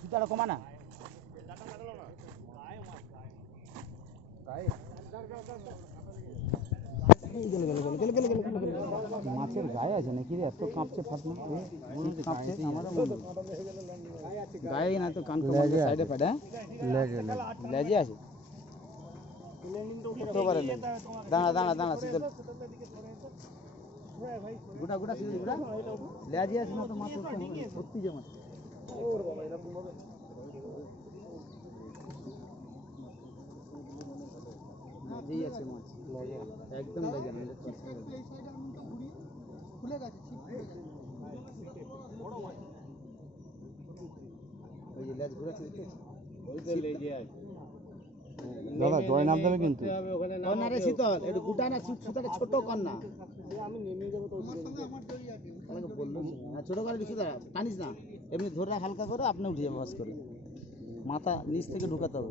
সুতাটা কমা না মাছের গায়ে আছে নাকি রে? এত কাঁপছে ফাটনা কাঁপছে আমারও গায়ে না তো কান সাইডে ফাটে লেজে আছে দাঁড়া দাঁড়া দাঁড়া শীতল গোটা গোটা শীতল গোটা লেজে আছে না তো মাছ সত্যি যে মাছ লেজেই আছে মাছ একদম লেগে না খুলে গেছে ওই যে লেজ ঘুরেছে দাদা জয় নাম দেবে কিন্তু না রে শীতল একটু গোটা না সুতাটা ছোট কর না আমি নেমে যাবো তো বললাম ছোট করে কিছু টানিস না এমনি ধরে হালকা করে আপনি উঠে যাবে বাস করে মাথা নিচ থেকে ঢুকাতে হবে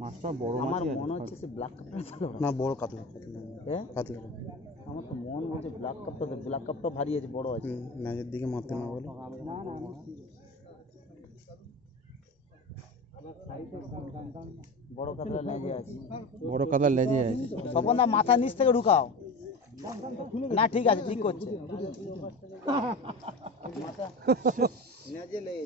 মাছটা বড় আমার মনে হচ্ছে সে ব্ল্যাক কাপটা না বড় কাতলা কাতলা আমার তো মন বলছে ব্ল্যাক কাপটা ভারী আছে বড় আছে নাজের দিকে মারতে না বলে বড় কাতলা লেজে আছে বড় কাতলা লেজে আছে তখন না মাথা নিচ থেকে ঢুকাও না ঠিক আছে ঠিক করছে মাথা লেজে লেগে